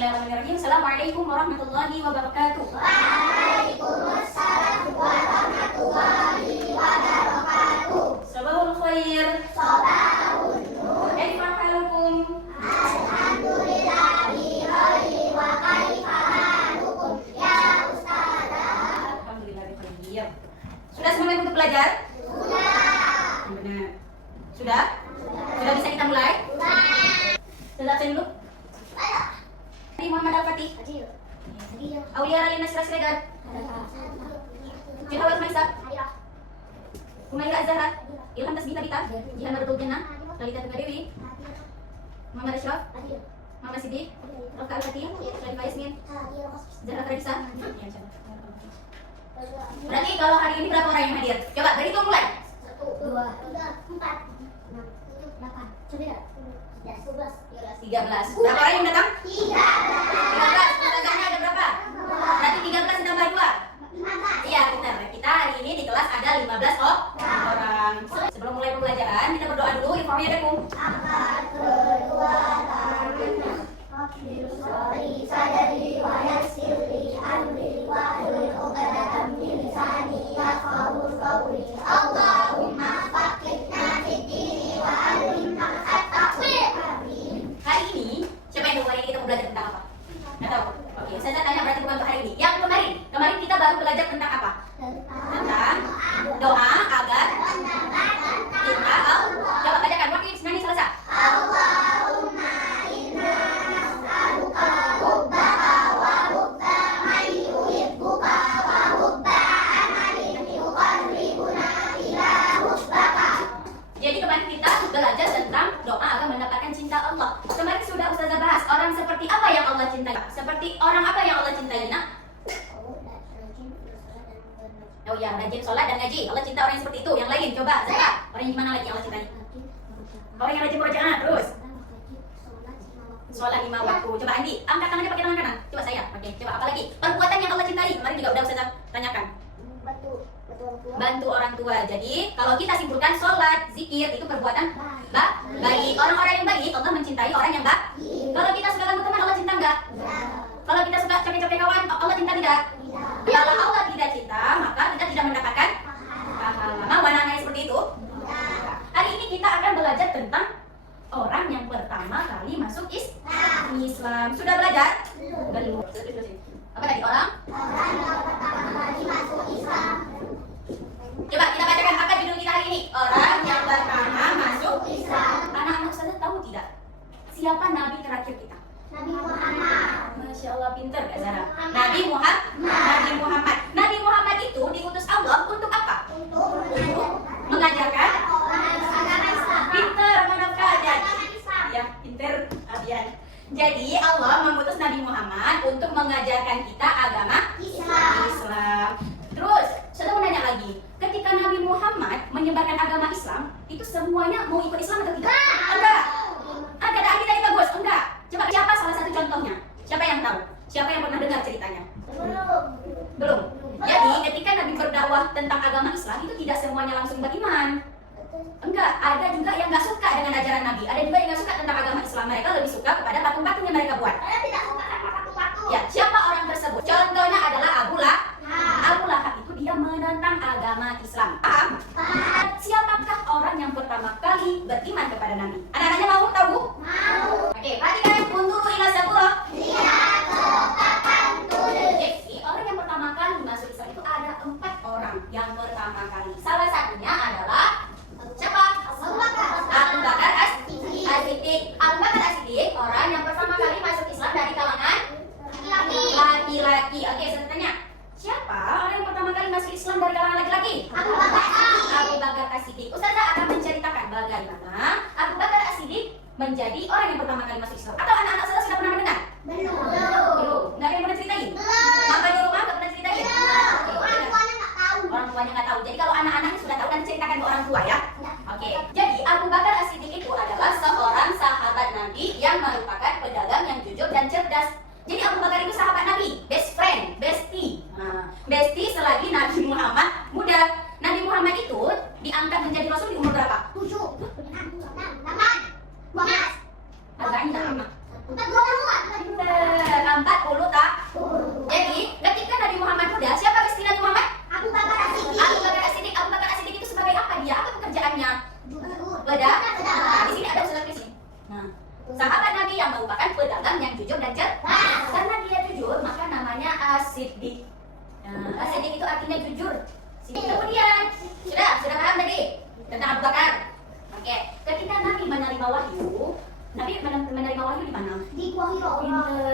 Bismillahirrahmanirrahim. Assalamualaikum warahmatullahi wabarakatuh. Waalaikumsalam warahmatullahi wabarakatuh. Sabahul khair. Sabahun nur. Kaifa halukum? Alhamdulillahi khair wa kaifa halukum ya Ustazah? Alhamdulillah khair. Sudah semangat untuk belajar? Sudah. Benar. Sudah? Sudah bisa kita mulai? Sudah absen dulu? Nabi Muhammad Al-Fatih. Aulia Ralina Silas Regar. Jihawat Maisa. Humaira Az-Zahra. Ilham Tasbih Tabita. Jihan Marudul Jannah. Lalita Tengah Dewi. Muhammad Ashraf. Muhammad Siddiq. Rafka Al-Fatih. Sharifah Yasmin. Zahra Fredisa. Berarti kalau hari ini berapa orang yang hadir? Coba berhitung mulai. 1, 2, 3, 4, 6, 7, 8, 9, 11, 13. Berapa orang yang datang? 13. Ustazahnya ada berapa? Berarti 13 ditambah 2. Iya benar. Kita hari ini di kelas ada 15 orang. Sebelum mulai pembelajaran kita berdoa dulu. Ifahnya dekum. Angkat kedua tangannya. Bismillah sadari wa yassirli amri wa hlul 'uqdatam min lisani yafqahu qawli. Allahumma faqihna fid dini wa 'allimna at-ta'wil. Amin. Hari ini siapa yang tahu hari ini kita mau belajar tentang apa? Nggak tahu. Oke, saya tanya berarti bukan untuk hari ini. Yang kemarin kita baru belajar tentang apa? Tentang doa agar kita coba bacakan. Wakil nyanyi selesai. Allahumma inna nas'aluka hubbaka wa hubba man yuhibbuka wa hubba amalin yuqarribuna ila hubbaka. Jadi kemarin kita belajar tentang doa agar mendapatkan cinta Allah. Kemarin sudah Ustazah bahas orang seperti apa yang Allah cintai. Seperti orang apa yang Allah cintai, nak? Oh ya, rajin sholat dan ngaji. Allah cinta orang yang seperti itu. Yang lain, coba Zahra. Orang yang gimana lagi yang Allah cintai? Orang yang rajin bacaan terus. Sholat 5 waktu. Coba Andi, angkat tangannya pakai tangan kanan. Coba saya. Oke, coba apa lagi? Perbuatan yang Allah cintai. Kemarin juga udah Ustazah tanyakan. Bantu orang tua. Jadi kalau kita simpulkan sholat, zikir itu perbuatan baik. Orang-orang yang baik Allah mencintai orang yang baik. Kalau kita suka ganggu teman Allah cinta enggak? Kalau kita suka capek-capek kawan Allah cinta tidak? Kalau Allah tidak cinta maka kita tidak mendapatkan pahala. Mau anak-anak seperti itu? Hari ini kita akan belajar tentang orang yang pertama kali masuk Islam. Sudah belajar? Belum. Apa tadi orang? Yang pertama kali masuk Islam. Coba kita bacakan apa judul kita hari ini? Orang yang pertama masuk Islam. Anak-anak saya tahu tidak? Siapa nabi terakhir kita? Nabi Muhammad. Masya Allah, pinter Kak Zara. Nabi Muhammad. Nabi Muhammad itu diutus Allah untuk apa? Untuk mengajarkan Agama Islam. pinter menafkah dan Agama Islam. ya pinter Abian. Jadi Allah mengutus Nabi Muhammad untuk mengajarkan kita agama Islam. Terus, saya mau nanya lagi, ketika Nabi Muhammad menyebarkan agama Islam, itu semuanya mau ikut Islam atau tidak? Enggak. Ada ahli dari bagus? Enggak. Coba siapa salah satu contohnya? Siapa yang tahu? Siapa yang pernah dengar ceritanya? Belum. Jadi ketika Nabi berdakwah tentang agama Islam itu tidak semuanya langsung beriman. Enggak, ada juga yang nggak suka dengan ajaran Nabi. Ada juga yang nggak suka tentang agama Islam. Mereka lebih suka kepada patung-patung yang mereka buat. Saya tidak suka sama patung-patung. Ya, siapa orang tersebut? Contohnya adalah Abu Lahab. Abu Lahab itu dia menentang agama Islam. Paham? Siapakah orang yang pertama kali beriman kepada Nabi? Anak-anaknya mau tahu? Mau. Oke, perhatikan untuk ila sabullah. Lihat ke papan tulis. Jadi orang yang pertama kali masuk Islam itu ada 4 orang yang pertama kali. Salah satunya adalah siapa? Abu Bakar As-Siddiq. Abu Bakar As-Siddiq orang yang pertama kali masuk Islam dari kalangan laki-laki. Oke, saya tanya, siapa orang yang pertama kali masuk Islam dari kalangan laki-laki? Abu Bakar As-Siddiq. Abu Bakar As-Siddiq. Ustazah akan menceritakan bagaimana Abu Bakar As-Siddiq menjadi orang yang pertama kali masuk Islam. Atau anak-anak saya sudah pernah mendengar? Belum. Nggak ada yang pernah ceritain? Mama di rumah nggak pernah ceritain? Oke, Orang tuanya nggak tahu. orang tuanya nggak tahu. Jadi kalau anak-anaknya sudah tahu dan ceritakan ke orang tua ya. Oke. Jadi Abu Bakar As-Siddiq itu adalah seorang sahabat Nabi yang merupakan pedagang yang jujur dan cerdas. Jadi Abu Bakar itu sahabat Nabi, best friend, bestie. Bestie selagi Nabi Muhammad muda. Nabi Muhammad itu diangkat menjadi rasul di umur berapa? 7, 6, 8, 12. Agaknya lama. Kita 20-an. Pinter. jujur dan cerdas. Karena dia jujur, maka namanya as-siddiq. Nah, as-siddiq itu artinya jujur. Kemudian, sudah paham tadi tentang Abu Bakar? Oke, ketika Nabi menerima wahyu, Nabi menerima wahyu di mana? Di Gua Hiro.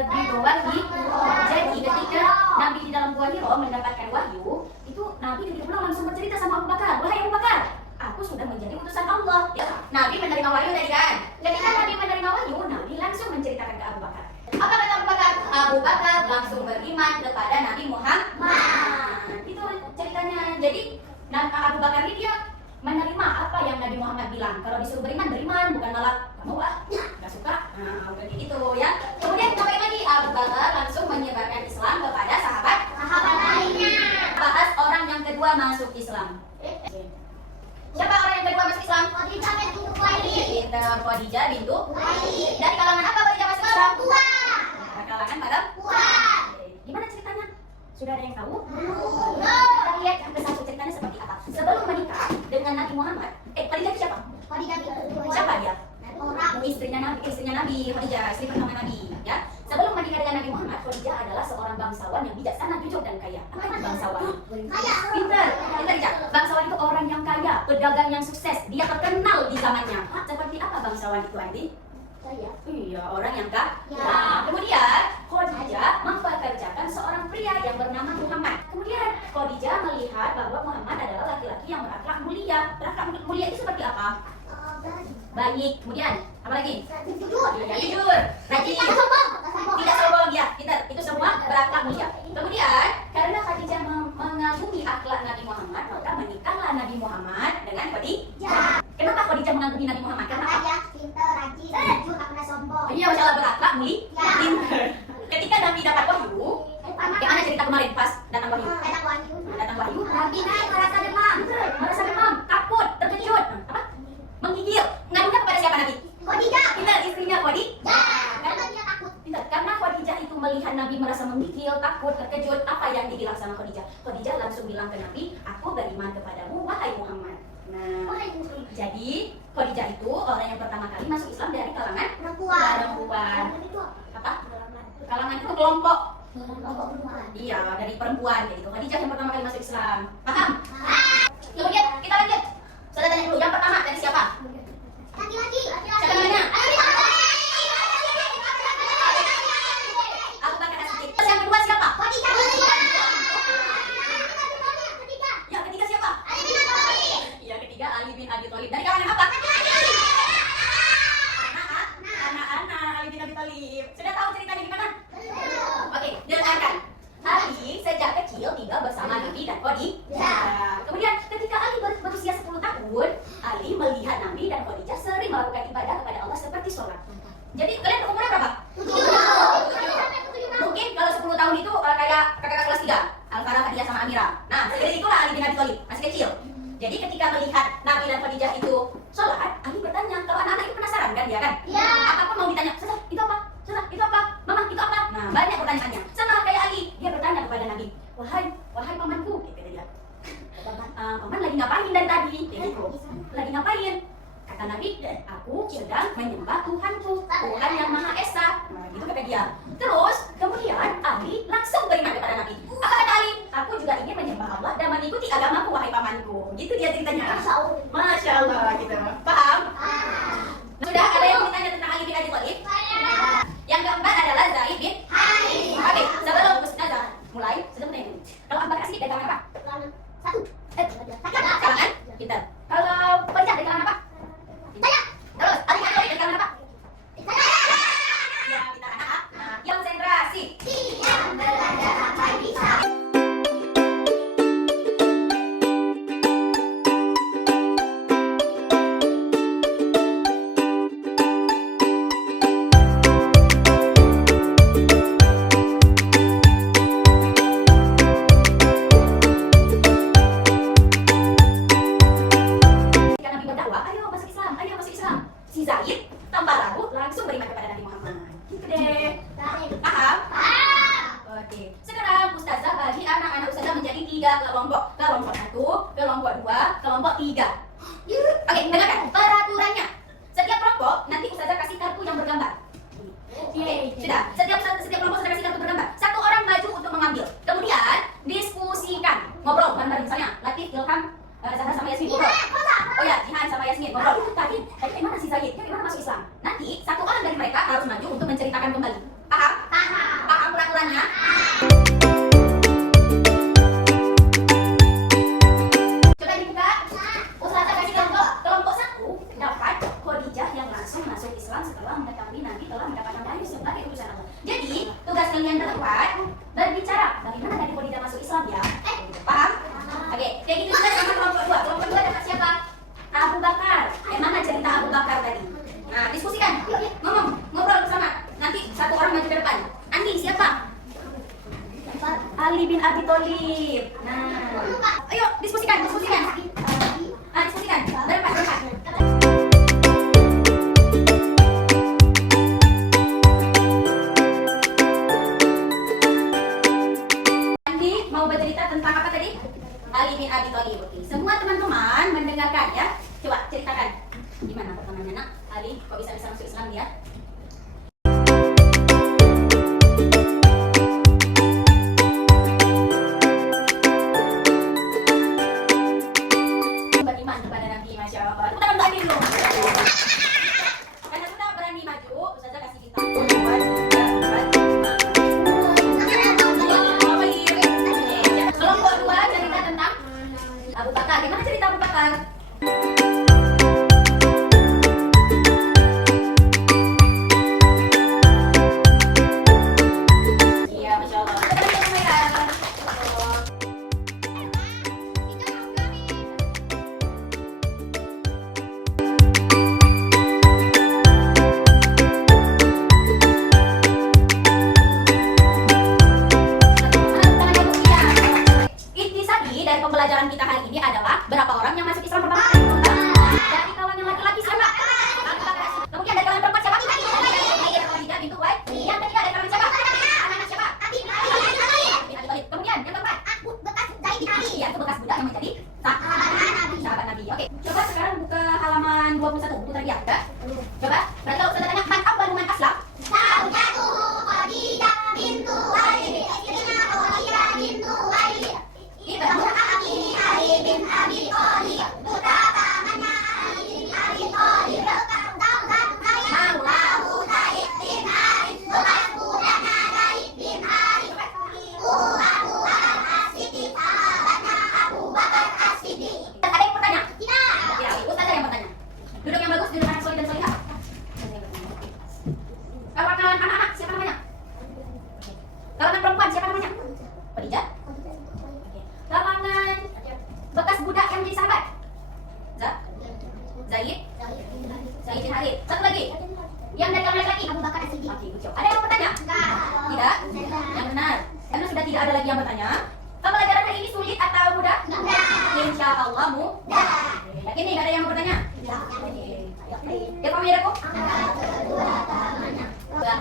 Di Gua Hiro. Jadi ketika Nabi di dalam Gua Hiro mendapatkan wahyu, itu Nabi ketika pulang langsung bercerita sama Abu Bakar, wahai Abu Bakar, aku sudah menjadi utusan Allah. Ya, Nabi menerima wahyu tadi kan? Ketika Nabi menerima wahyu, Nabi langsung menceritakan ke Abu Bakar. Apa kata Abu Bakar? Abu Bakar langsung beriman kepada Nabi Muhammad. Itu ceritanya. Jadi Abu Bakar ini dia menerima apa yang Nabi Muhammad bilang. Kalau disuruh beriman, bukan malah kamu nggak suka. Nah, begitu ya. Kemudian sampai lagi Abu Bakar langsung menyebarkan Islam kepada sahabat lainnya. Bahas orang yang kedua masuk Islam. Siapa orang yang kedua masuk Islam? Khadijah bintu Khuwailid. Khadijah bintu Khuwailid. Dari kalangan apa Khadijah masuk Islam? Perempuan. Kalangan perempuan. Gimana ceritanya? Sudah ada yang tahu? Kita lihat sampai satu ceritanya seperti apa. Sebelum menikah dengan Nabi Muhammad, Khadijah itu siapa? Khadijah bintu Khuwailid. Siapa dia? Orang. Istrinya Nabi Khadijah, istri pertama Nabi. Ya. Sebelum menikah dengan Nabi Muhammad, Khadijah adalah seorang bangsawan yang bijaksana, jujur dan kaya. Apa itu bangsawan? Kaya. Pintar, Khadijah. Bangsawan itu orang yang kaya, pedagang yang sukses. Dia terkenal di zamannya. Seperti apa bangsawan itu, Andi? Kaya. Iya, orang yang kaya. Ya. Kemudian Khadijah mempekerjakan seorang pria yang bernama Muhammad. Kemudian Khadijah melihat bahwa Muhammad adalah laki-laki yang berakhlak mulia. Berakhlak mulia itu seperti apa? Baik. Kemudian apa lagi? Jujur. Ya, jujur, rajin, tidak sombong ya, pintar. Itu semua berakhlak mulia. Kemudian karena Khadijah mengagumi akhlak Nabi Muhammad, maka menikahlah Nabi Muhammad dengan Khadijah. Kenapa Khadijah mengagumi Nabi Muhammad? Karena apa? Kaya, pintar, rajin, jujur, tak pernah sombong. Iya, masalah berakhlak mulia, pintar. Ketika Nabi dapat wahyu, gimana cerita kemarin pas datang wahyu? Datang wahyu, Nabi naik merasa demam, takut, terkejut, apa? Menggigil. Ngadunya kepada siapa Nabi? Khadijah. Pintar, istrinya Khadijah. Karena dia takut. Pintar. Karena Khadijah itu melihat Nabi merasa menggigil, takut, terkejut. Apa yang dibilang sama Khadijah? Khadijah langsung bilang ke Nabi, aku beriman kepadamu, wahai Muhammad. Nah, jadi Khadijah itu orang yang pertama kali masuk Islam dari kalangan perempuan. Apa? Kalangan itu kelompok. Iya, dari perempuan gitu. Khadijah yang pertama kali masuk Islam. Paham? Kemudian kita lanjut. Sudah tanya dulu. Yang pertama dari siapa? Laki-laki. Siapa namanya? Abu Bakar As-Siddiq. Terus yang kedua siapa? Khadijah. Yang ketiga siapa? Yang ketiga Ali bin Abi Thalib. Dari kalangan apa? Anak-anak Ali bin Abi Thalib. Sudah tahu ceritanya gimana? Oke, dengarkan. Ali sejak kecil tinggal bersama Nabi dan Khadijah. Kemudian ketika Ali berusia 10 tahun, Ali melihat Nabi dan Khadijah sering melakukan ibadah kepada Allah seperti sholat. Jadi kalian umurnya berapa? 7. Mungkin kalau 10 tahun itu kayak kakak kelas 3, Al-Farah, Khadijah sama Amira. Nah, seperti itulah Ali bin Abi Thalib, masih kecil. Jadi ketika melihat Nabi dan Khadijah itu sholat, Ali bertanya, kalau anak-anak itu penasaran kan dia kan? Iya. Apapun mau ditanya, Ustaz, itu apa? Ustaz, itu apa? Mama, itu apa? Nah, banyak pertanyaannya. Sama kayak Ali, dia bertanya kepada Nabi, wahai pamanku, gitu dia. Paman lagi ngapain dari tadi? Gitu. Lagi ngapain? Kata Nabi, aku sedang menyembah Tuhanku, Tuhan yang Maha Esa. Nah, gitu kata dia. Terus, kemudian Ali langsung beriman kepada Nabi. Apa kata Ali? Aku juga ingin menyembah Allah dan mengikuti agamamu, wahai pamanku. Gitu dia ceritanya. Masya Allah, gitu. Paham? Sudah ada yang bertanya tentang Ali bin Abi Thalib? Yang keempat adalah Zaid bin Harith. Oke, sebelum Ustazah mulai, sebenarnya kalau Abu Bakar As-Siddiq dari kalangan apa? Kalangan? Pintar. Kalau Khadijah dari kalangan apa? Terus, Ali bin Abi Thalib dari kalangan apa? Ya, pintar anak. Nah, konsentrasi. Si Zaid tambah ragu langsung beriman kepada Nabi Muhammad. Gitu deh. Paham? Oke. Sekarang Ustazah bagi anak-anak Ustazah menjadi 3 kelompok. Kelompok 1, kelompok 2, kelompok 3. Oke, dengarkan peraturannya. Setiap kelompok nanti Ustazah kasih kartu yang bergambar. Sudah. Setiap kalian berempat berbicara bagaimana Nabi Khadijah masuk Islam ya. Paham? Oke, kayak gitu juga sama kelompok dua. Kelompok dua dapat siapa? Abu Bakar. Yang mana cerita Abu Bakar tadi? Nah, diskusikan. Ngomong, ngobrol bersama. Nanti satu orang maju ke depan. Andi, siapa? Ali bin Abi Thalib. Nah, ayo diskusikan. Ah, diskusikan. Berempat. Andi mau bercerita tentang apa tadi? Ali bin Abi Thalib. Oke. Semua teman-teman mendengarkan ya. Coba ceritakan. Gimana pertamanya nak? Ali, kok bisa masuk Islam dia? Beriman kepada Nabi, Masya Allah. Tepuk tangan lagi dulu. Karena sudah berani maju, Ustazah kasih kita. Kelompok dua cerita tentang Abu Bakar. Gimana cerita Abu Bakar? Iya, Masya Allah. Intisari dari pembelajaran kita hari ini adalah berapa orang yang masuk Islam pertama kali? Dari kalangan laki-laki siapa? Kemudian dari kalangan perempuan siapa? Khadijah bintu Khuwailid. Yang ketiga dari kalangan siapa? Anak siapa? Bin Abi Thalib. Kemudian yang keempat, ya, itu bekas budak yang menjadi sahabat Nabi. Oke, coba sekarang buka halaman 21 buku tarbiyah. Coba, berarti kalau Ustazah tanya man awwalu man aslam? Ada yang bertanya? Ya, Ustazah yang bertanya. Duduk yang bagus, duduk anak soleh dan solehah. Kalangan anak-anak, siapa namanya? Kalangan perempuan, siapa namanya? Khadijah. Kalangan bekas budak yang menjadi sahabat? Zaid bin Harith. Satu lagi. Yang dari kalangan laki? Abu Bakar As-Siddiq. Oke, good job. Ada yang mau bertanya? Tidak? Yang benar. Karena sudah tidak ada lagi yang bertanya. Pembelajaran hari ini sulit atau mudah? Insya Allah mudah. Yakin nih, gak ada yang mau bertanya? Ya, pamir aku. Kedua,